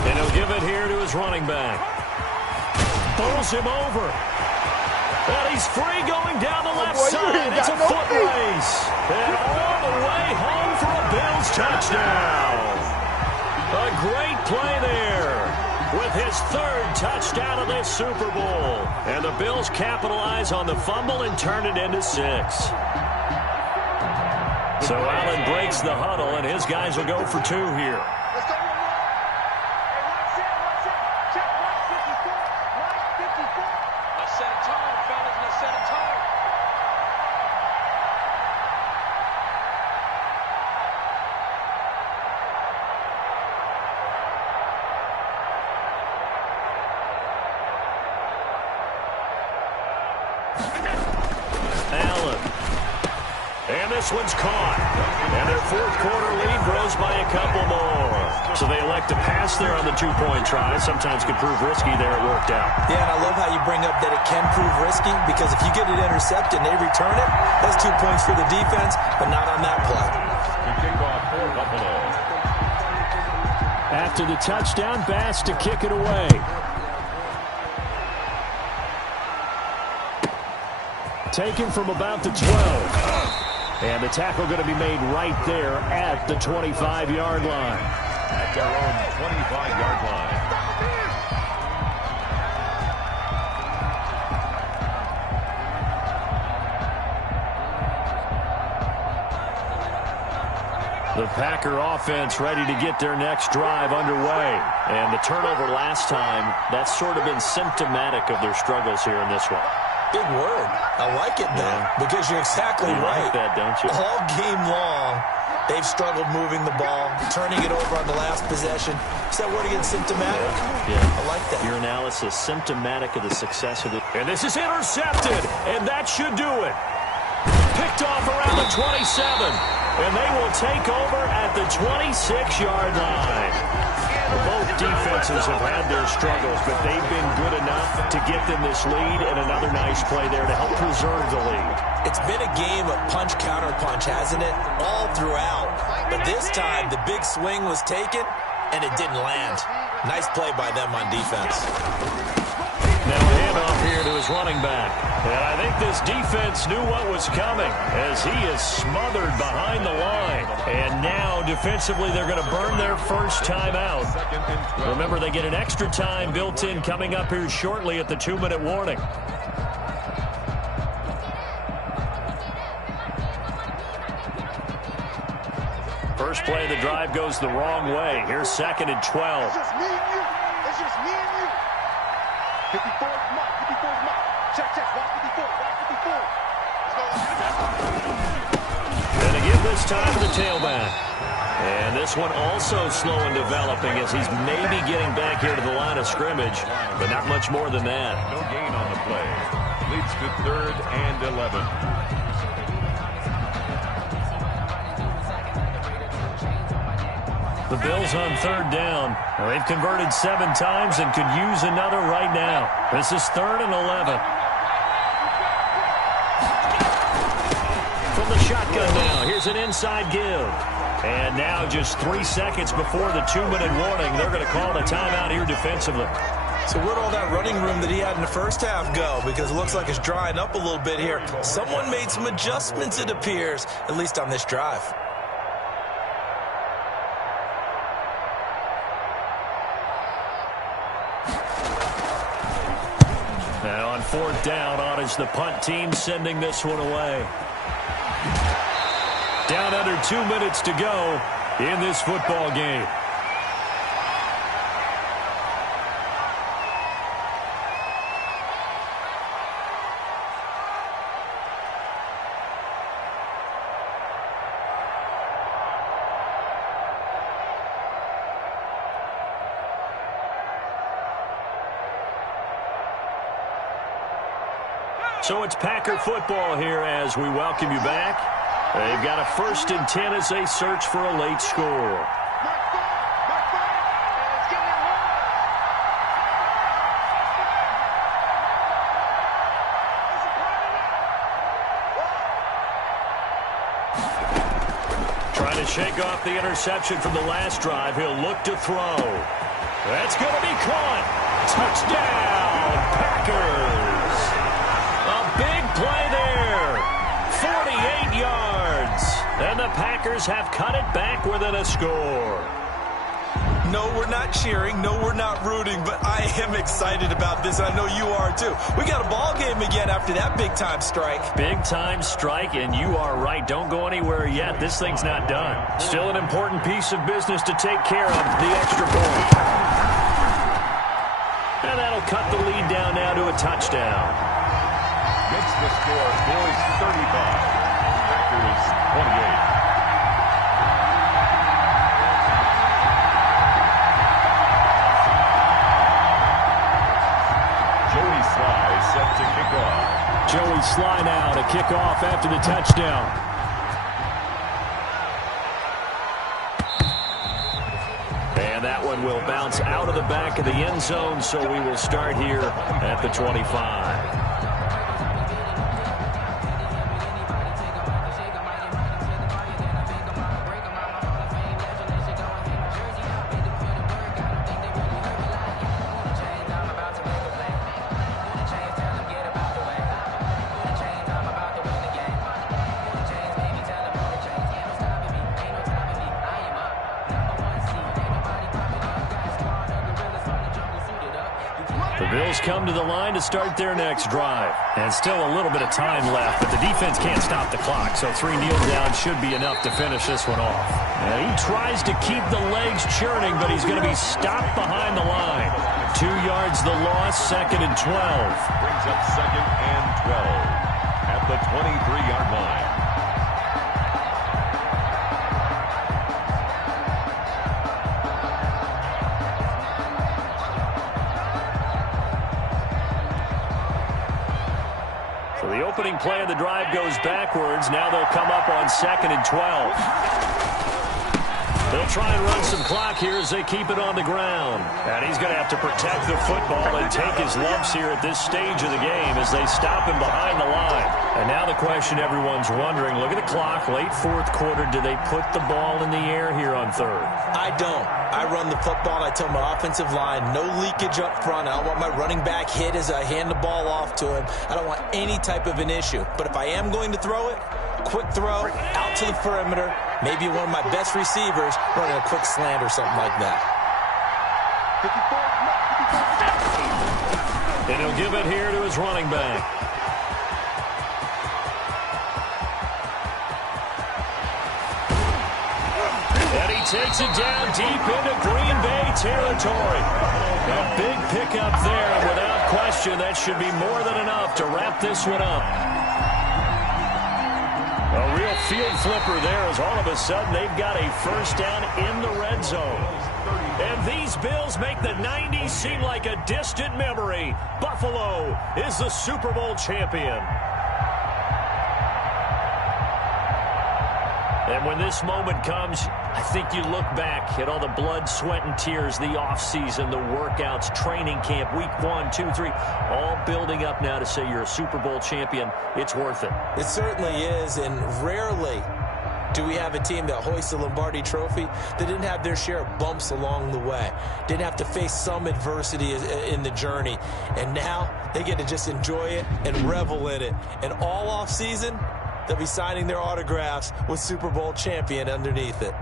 And he'll give it here to his running back. Pulls him over. And he's free going down the left side. It's a foot race. And all the way home for a Bills touchdown. A great play there with his 3rd touchdown of this Super Bowl. And the Bills capitalize on the fumble and turn it into 6. So Allen breaks the huddle, and his guys will go for 2 here. Allen And this one's caught. And their fourth quarter lead grows by a couple more. So they elect to pass there on the two-point try. Sometimes could prove risky there. It worked out. Yeah, and I love how you bring up that it can prove risky, because if you get it intercepted and they return it, that's 2 points for the defense, but not on that play. After the touchdown, Bass to kick it away. Taken from about the 12. And the tackle going to be made right there at the 25-yard line. At their own 25-yard line. The Packer offense ready to get their next drive underway. And the turnover last time, that's sort of been symptomatic of their struggles here in this one. Big word. I like it, though, because you're exactly right. Like that, don't you? All game long, they've struggled moving the ball, turning it over on the last possession. Is that word again, symptomatic? Yeah. I like that. Your analysis, symptomatic of the success of it. And this is intercepted, and that should do it. Picked off around the 27, and they will take over at the 26-yard line. Both defenses have had their struggles, but they've been good enough to get them this lead, and another nice play there to help preserve the lead. It's been a game of punch-counter-punch, hasn't it? All throughout. But this time, the big swing was taken, and it didn't land. Nice play by them on defense. Now a handoff here to his running back. And I think this defense knew what was coming as he is smothered behind the line. And now defensively they're going to burn their first time out. Remember, they get an extra time built in coming up here shortly at the 2-minute warning. First play of the drive goes the wrong way. Here's 2nd and 12. It's just me and you. It's just me and you. 54 is mark. 54 is mark. Check, check. Watch 54. Watch 54. And again this time to the tailback. And this one also slow in developing as he's maybe getting back here to the line of scrimmage, but not much more than that. No gain on the play. Leads to 3rd and 11. The Bills on 3rd down. They've converted 7 times and could use another right now. This is 3rd and 11. From the shotgun now, here's an inside give. And now just 3 seconds before the 2-minute warning, they're going to call a timeout here defensively. So where'd all that running room that he had in the first half go? Because it looks like it's drying up a little bit here. Someone made some adjustments, it appears, at least on this drive. Now on 4th down, on is the punt team sending this one away. Down under 2 minutes to go in this football game. So it's Packer football here as we welcome you back. They've got a 1st and 10 as they search for a late score. Trying to shake off the interception from the last drive. He'll look to throw. That's going to be caught. Touchdown, Packers. A big play there. 48 yards. And the Packers have cut it back within a score. No, we're not cheering. No, we're not rooting. But I am excited about this, and I know you are too. We got a ball game again after that big-time strike. Big-time strike, and you are right. Don't go anywhere yet. This thing's not done. Still an important piece of business to take care of, the extra point. And that'll cut the lead down now to a touchdown. Makes the score boys 35. Packers 28. Joey Sly now to kick off after the touchdown. will bounce out of the back of the end zone, so we will start here at the 25. The Bills come to the line to start their next drive. And still a little bit of time left, but the defense can't stop the clock, so 3 kneel downs should be enough to finish this one off. And he tries to keep the legs churning, but he's going to be stopped behind the line. 2 yards the loss, 2nd and 12. Brings up 2nd and 12 at the 23-yard line. So the opening play of the drive goes backwards. Now they'll come up on 2nd and 12. They'll try and run some clock here as they keep it on the ground. And he's going to have to protect the football and take his lumps here at this stage of the game as they stop him behind the line. And now the question everyone's wondering, look at the clock, late 4th quarter, do they put the ball in the air here on 3rd? I don't. I run the football. I tell my offensive line, no leakage up front. I don't want my running back hit as I hand the ball off to him. I don't want any type of an issue. But if I am going to throw it, quick throw, out to the perimeter, maybe one of my best receivers running a quick slant or something like that. And he'll give it here to his running back. And he takes it down deep into Green Bay territory. A big pickup there, and without question, that should be more than enough to wrap this one up. A real field flipper there as all of a sudden they've got a first down in the red zone. And these Bills make the 90s seem like a distant memory. Buffalo is the Super Bowl champion. And when this moment comes, I think you look back at all the blood, sweat, and tears, the offseason, the workouts, training camp, week 1, 2, 3, all building up now to say you're a Super Bowl champion. It's worth it. It certainly is, and rarely do we have a team that hoists the Lombardi Trophy that didn't have their share of bumps along the way, didn't have to face some adversity in the journey, and now they get to just enjoy it and revel in it. And all offseason, they'll be signing their autographs with Super Bowl champion underneath it.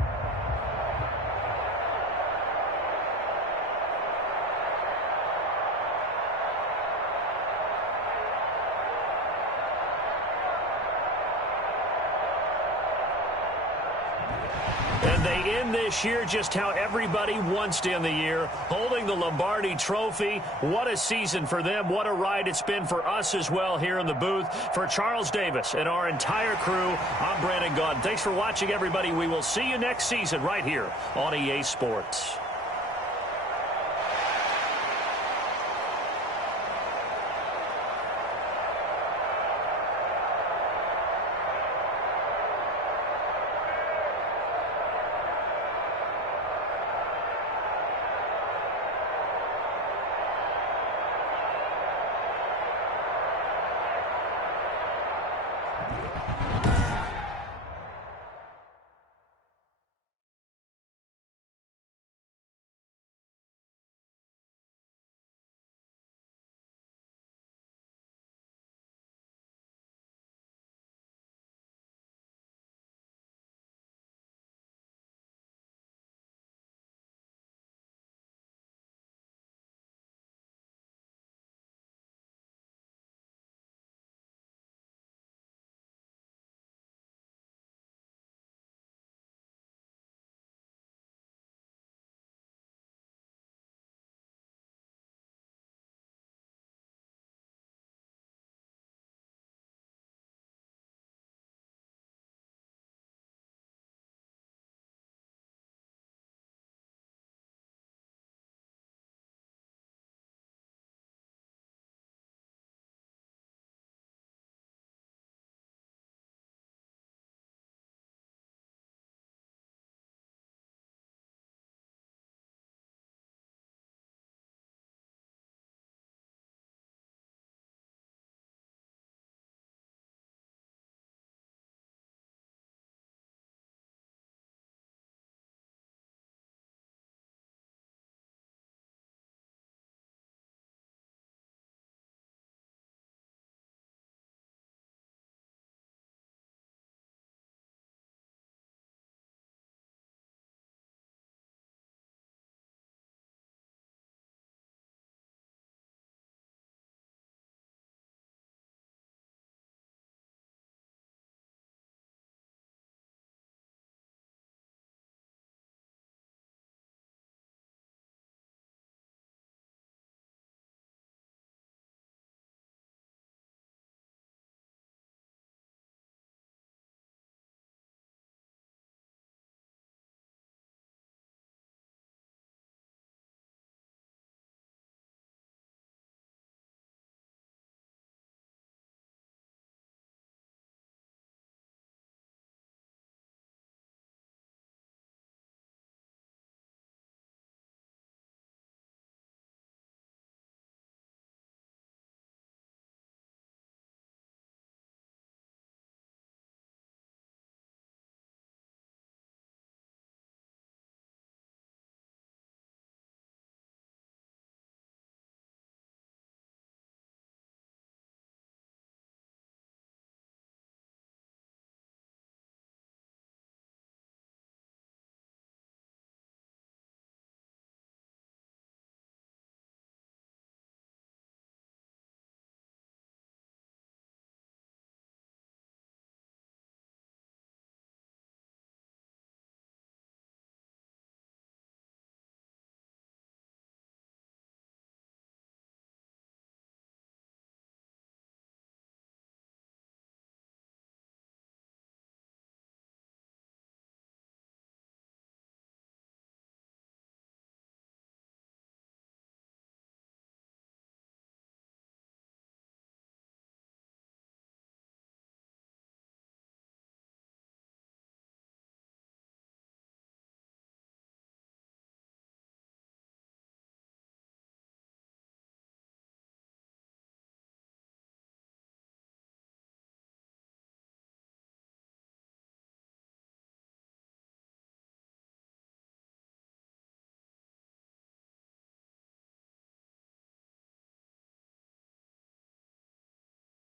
And they end this year just how everybody wants to end the year, holding the Lombardi Trophy. What a season for them. What a ride it's been for us as well here in the booth. For Charles Davis and our entire crew, I'm Brandon Gaudin. Thanks for watching, everybody. We will see you next season right here on EA Sports.